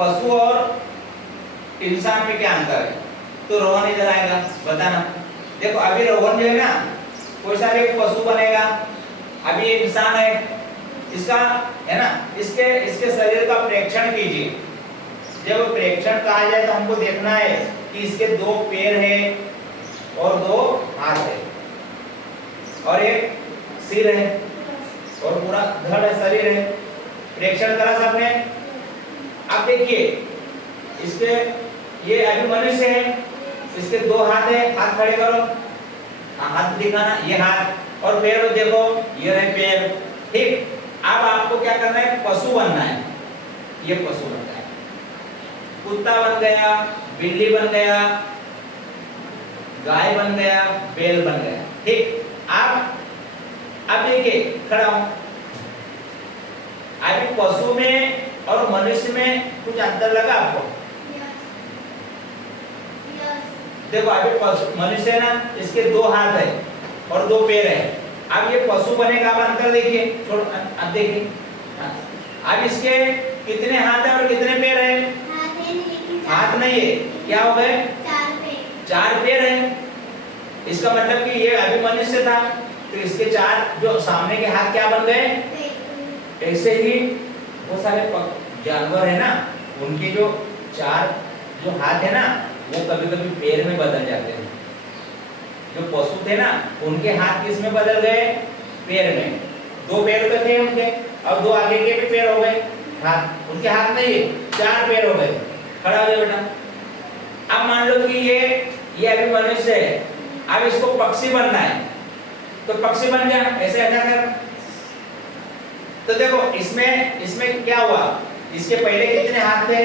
पशु और इंसान में क्या अंतर है? तो रोहन इधर आएगा, बताना। देखो अभी रोहन जो है ना, कोई सा भी पशु बनेगा, अभी ये इंसान है, इसका है ना, इसके शरीर का प्रेक्षण कीजिए। जब प्रेक्षण कहा जाए तो हमको देखना है कि इसके 2 पैर है और 2 हाथ है और एक सिर है और पूरा धड़ शरीर है। प्रेक्षण करा सबने। अब देखिए इसके, ये अभी मनुष्य है, इसके 2 हाथ है, हाथ खड़े करो, हाथ दिखाना, ये हाथ और पैर देखो, ये रहे पैर। ठीक, अब आपको क्या करना है? पशु बनना है। ये पशु बनना है, कुत्ता बन गया, बिल्ली बन गया, गाय बन गया, बैल बन गया। ठीक, अब देखिए खड़ा हूं। अभी पशु में और मनुष्य में कुछ अंतर लगा आपको? देखो अभी पशु मनुष्य है ना, इसके 2 हाथ है और 2 पैर है। अब ये पशु बनेगा, अब अंतर देखिए, छोड़, अब देखिए अब इसके कितने हाथ है और कितने पैर है? हाथ नहीं है, क्या हो गए? 4 पैर है। इसका मतलब कि ये अभी मनुष्य था तो इसके 4 जो सामने के हाथ क्या बन गए? ऐसे ही वो सारे जानवर है ना, उनके जो 4 जो हाथ है ना, वो कभी कभी पैर में बदल जाते हैं। जो पशु थे ना, उनके हाथ किस में बदल गए? पैर में। 2 पैर तो थे उनके, अब 2 आगे के भी पैर हो गए, हाथ उनके हाथ नहीं है, 4 पैर हो गए। खड़ा हो जाओ बेटा। अब मान लो कि ये अभी मनुष्य है, अब इसको पक्षी बनना है तो पक्षी बन गया, ऐसे ऐसा कर। तो देखो इसमें क्या हुआ? इसके पहले कितने हाथ थे?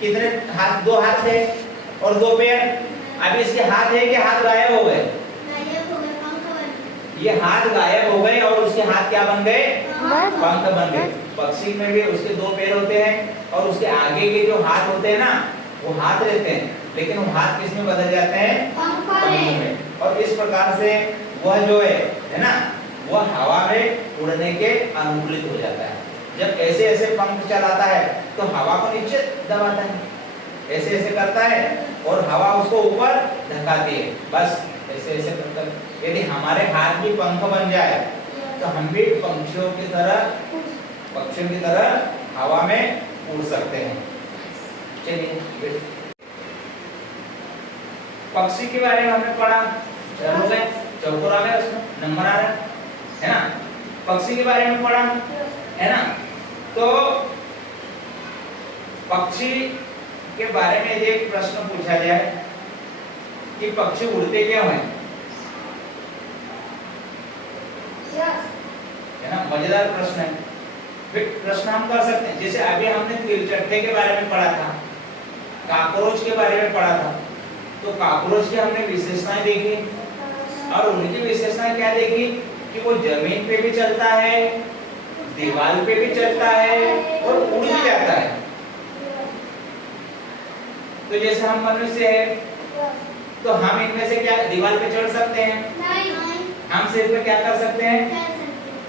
कितने हाथ? 2 हाथ थे और 2 पैर। अभी इसके हाथ है कि हाथ गायब हो गए? ये हाथ गायब हो गए और उसके हाथ क्या बन गए? पंख बन गए। पक्षी में भी उसके 2 पैर होते हैं और उसके आगे के जो हाथ होते हैं ना, वो हाथ रहते हैं, लेकिन वो हाथ किस में बदल जाते हैं? पंख में। और इस प्रकार से वह जो है ना, वह हवा में उड़ने के अनुकूलित हो जाता है। जब ऐसे ऐसे पंख चलाता है तो हवा को नीचे दबाता है, ऐसे ऐसे करता है और हवा उसको ऊपर धकाती है। बस ऐसे ऐसे कर, यदि हमारे हाथ भी पंख बन जाए तो हम भी पक्षियों की तरह हवा में उड़ सकते हैं। चलिए, पक्षी के बारे में हमने पढ़ा, चलो गए चौकोर आ गया, उसमें नंबर आ रहा है ना। पक्षी के बारे में पढ़ा है ना। तो पक्षी के बारे में यदि एक प्रश्न पूछा जाए कि पक्षी उड़ते क्यों हैं, है ना, मजेदार प्रश्न है। फिर प्रश्न हम कर सकते हैं, जैसे अभी हमने तिलचट्टे के बारे में पढ़ा था, काकरोच के बारे में पढ़ा था। तो काकरोच की हमने विशेषताएं देखी और उनकी विशेषताएं क्या देखी कि वो जमीन पे भी चलता है, दीवार पे भी चलता है और उड़ भी जाता है। तो जैसे हम मनुष्य है तो हम इनमें से क्या दीवार पे चढ़ सकते हैं? नहीं। हम सिर पे क्या कर सकते हैं?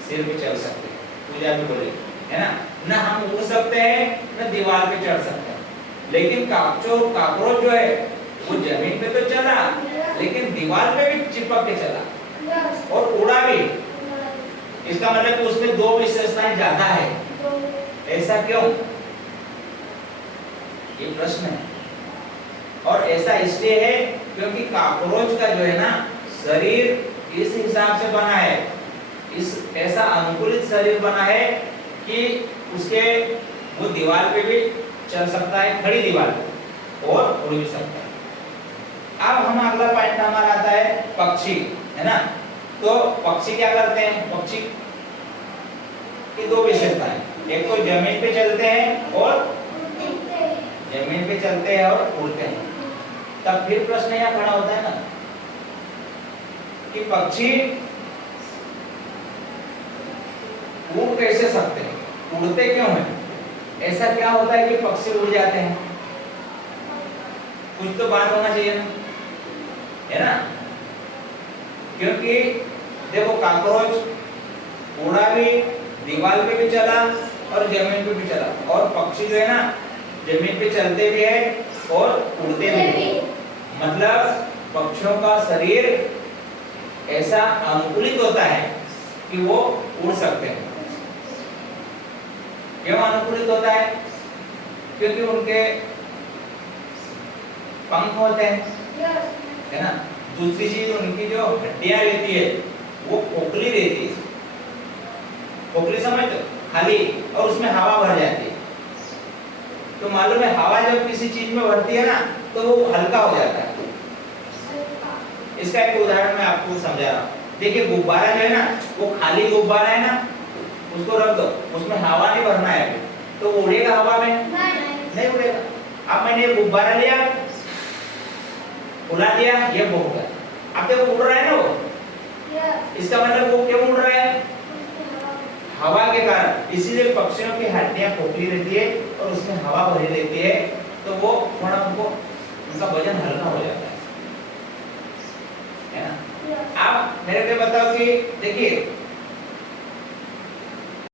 सिर पे चढ़ सकते हैं, पूजा भी बोले, है ना। ना हम उड़ सकते हैं ना दीवार पे चढ़ सकते हैं। लेकिन काकरोच जो है वो जमीन पे तो चला लेकिन दीवार पे भी चिपक के चला और उड़ा भी। इसका मतलब कि उसमें 2 विशेषताएं ज्यादा है। ऐसा क्यों? ये प्रश्न है। और ऐसा इसलिए है क्योंकि काकरोच का जो है ना शरीर इस हिसाब से बना है, इस ऐसा अनुकूलित शरीर बना है कि उसके वो दीवार पे भी चल सकता है, खड़ी दीवार पे, और उड़ भी सकता है। अब हम अगला पॉइंट हमारा आता है पक्षी, है ना। तो पक्षी क्या करते हैं? पक्षी की 2 विशेषताएं, एक तो जमीन पे चलते हैं और जमीन पे चलते हैं और उड़ते हैं। तब फिर प्रश्न यहाँ खड़ा होता है ना कि पक्षी उड़ कैसे सकते हैं, उड़ते क्यों हैं? ऐसा क्या होता है कि पक्षी उड़ जाते हैं? कुछ तो बात होना चाहिए ना, है ना। क्योंकि देखो काकरोच उड़ा भी, दीवार पे भी चला और जमीन पे भी चला, और पक्षी जो है ना जमीन पे चलते भी है और उड़ते भी है। मतलब पक्षियों का शरीर ऐसा अनुकूलित होता है कि वो उड़ सकते हैं। क्यों अनुकूलित होता है? क्योंकि उनके पंख होते हैं, है ना। दूसरी चीज, उनकी जो हड्डियां रहती है वो खोखली रहती है। खोखली समझ लो, खाली, और उसमें हवा भर जाती है। तो मालूम है हवा जब किसी चीज में भरती है ना तो वो हल्का हो जाता है। इसका एक उदाहरण मैं आपको समझा रहा हूँ। देखिए गुब्बारा जो है ना, वो खाली गुब्बारा है ना, उसको रख दो, उसमें हवा नहीं भरना है तो वो उड़ेगा हवा में? नहीं उड़ेगा। अब मैंने ये गुब्बारा लिया, उड़ा दिया, ये हो गया। अब देखो उड़ रहा है ना वो, इसका मतलब वो क्यों उड़ रहा है? हवा के कारण। इसीलिए पक्षियों की हड्डियां खोखली रहती है और उसमें हवा भरी रहती है, तो वो थोड़ा उनको उनका वजन हल्का हो जाता है ना। आप मेरे को बताओ कि देखिए